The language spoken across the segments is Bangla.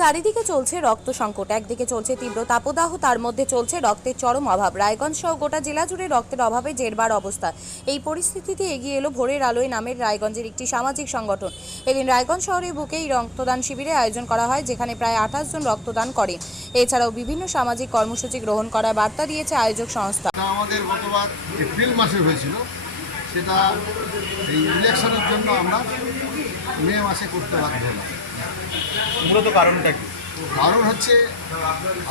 চারিদিকে চলছে রক্ত সংকট। একদিকে চলছে তীব্র তাপদাহ, তার মধ্যে চলছে রক্তের চরম অভাব। রায়গঞ্জ সহ গোটা জেলা জুড়ে রক্তের অভাবে জেরবার অবস্থা। এই পরিস্থিতিতে এগিয়ে এলো ভোরের আলোয় নামের রায়গঞ্জের একটি সামাজিক সংগঠন। এদিন রায়গঞ্জ শহরের বুকে এই রক্তদান শিবিরের আয়োজন করা হয়, যেখানে প্রায় 28 জন রক্তদান করে। এছাড়াও বিভিন্ন সামাজিক কর্মসূচি গ্রহণ করার বার্তা দিয়েছে আয়োজক সংস্থা। আমাদের গতবার এপ্রিল মাসে হয়েছিল, সেটা এই ইলেকশনের জন্য আমরা মে মাসে করতে বাধ্য হলাম। মূলত কারণটা কি? কারণ হচ্ছে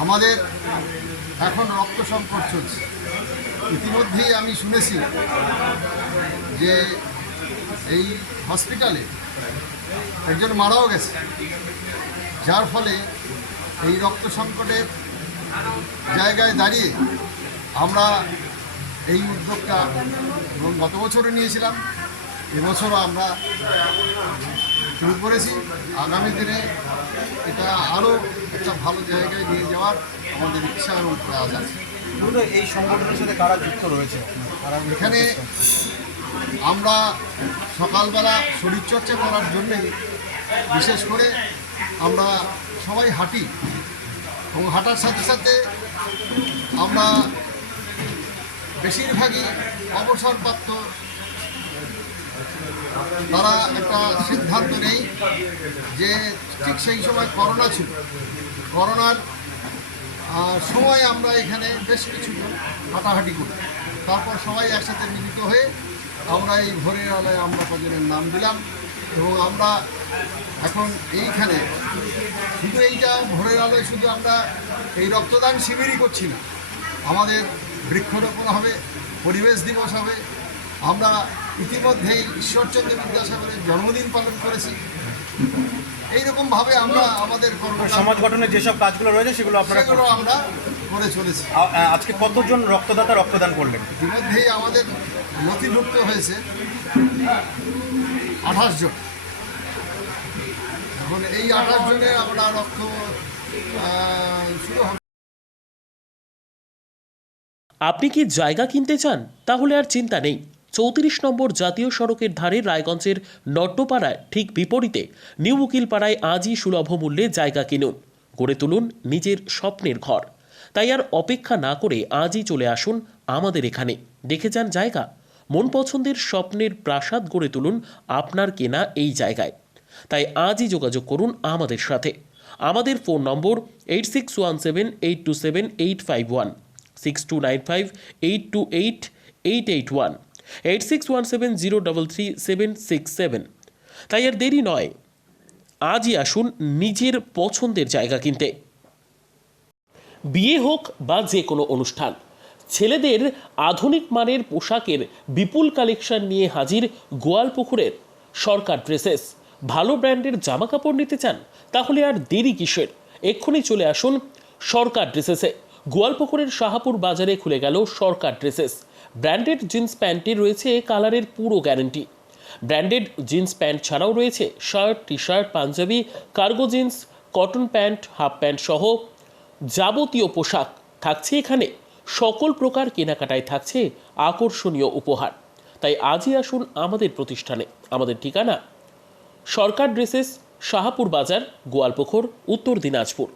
আমাদের এখন রক্ত সংকট চলছে। ইতিমধ্যেই আমি শুনেছি যে এই হসপিটালে একজন মারাও গেছে, যার ফলে এই রক্ত সংকটের জায়গায় দাঁড়িয়ে আমরা এই উদ্যোগটা এবং গত বছরও নিয়েছিলাম, এবছরও আমরা শুরু করেছি। আগামী দিনে এটা আরও একটা ভালো জায়গায় নিয়ে যাওয়ার আমাদের ইচ্ছা এবং প্রয়াস আছে। এই সংগঠনের সাথে কারা যুক্ত রয়েছে? এখানে আমরা সকালবেলা শরীরচর্চা করার জন্যে বিশেষ করে আমরা সবাই হাঁটি, এবং হাঁটার সাথে সাথে আমরা বেশিরভাগই অবসরপ্রাপ্ত। তারা একটা সিদ্ধান্ত নেই যে ঠিক সেই সময় করোনা ছিল, করোনার সময় আমরা এখানে বেশ কিছুজন হাঁটাহাঁটি করি। তারপর সবাই একসাথে মিলিত হয়ে আমরা এই ভোরের আলোয় আমরা কজনের নাম দিলাম, এবং আমরা এখন এইখানে শুধু এইটা ভোরের আলোয় শুধু আমরা এই রক্তদান শিবিরই করছি না, আমাদের বৃক্ষরোপণ হবে, পরিবেশ দিবস হবে। আমরা ইতিমধ্যেই ঈশ্বরচন্দ্র বিদ্যাসাগরের জন্মদিন পালন করেছি। এইরকমভাবে আমরা আমাদের সমাজ গঠনের যেসব কাজগুলো রয়েছে সেগুলো আমরা করে চলেছি। আজকে কতজন রক্তদাতা রক্তদান করলেন? ইতিমধ্যেই আমাদের নথিভুক্ত হয়েছে 28 জন। এখন এই 28 জনে আমরা রক্ত শুরু হবে। আপনি কি জায়গা কিনতে চান? তাহলে আর চিন্তা নেই। 34 নম্বর জাতীয় সড়কের ধারে রায়গঞ্জের নট্টপাড়ায় ঠিক বিপরীতে নিউ উকিলপাড়ায় আজই সুলভ মূল্যে জায়গা কিনুন, গড়ে তুলুন নিজের স্বপ্নের ঘর। তাই আর অপেক্ষা না করে আজই চলে আসুন আমাদের এখানে, দেখে যান জায়গা। মন পছন্দের স্বপ্নের প্রাসাদ গড়ে তুলুন আপনার কেনা এই জায়গায়। তাই আজই যোগাযোগ করুন আমাদের সাথে। আমাদের ফোন নম্বর 8617827851, 6295828881, 8617033767। তাই আর দেরি নয়, আজই আসুন নিজের পছন্দের জায়গা কিনতে। বিয়ে হোক বা যে কোনো অনুষ্ঠান, ছেলেদের আধুনিক মানের পোশাকের বিপুল কালেকশন নিয়ে হাজির গোয়ালপুকুরের সরকার ড্রেসেস। ভালো ব্র্যান্ডের জামা কাপড় নিতে চান? তাহলে আর দেরি কিসের? এক্ষুনি চলে আসুন সরকার ড্রেসেসে। গোয়ালপুকুরের শাহাপুর বাজারে খুলে গেল সরকার ড্রেসেস। ব্র্যান্ডেড জিন্স প্যান্টে রয়েছে কালারের পুরো গ্যারান্টি। ব্র্যান্ডেড জিন্স প্যান্ট ছাড়াও রয়েছে shirt, T shirt, Panjabi, cargo jeans, cotton pant, half pant সহ যাবতীয় পোশাক থাকছে এখানে। সকল প্রকার কেনাকাটায় থাকছে আকর্ষণীয় উপহার। তাই আজই আসুন আমাদের প্রতিষ্ঠানে। আমাদের ঠিকানা সরকার ড্রেসেস, শাহাপুর বাজার, গোয়ালপুকুর, উত্তর দিনাজপুর।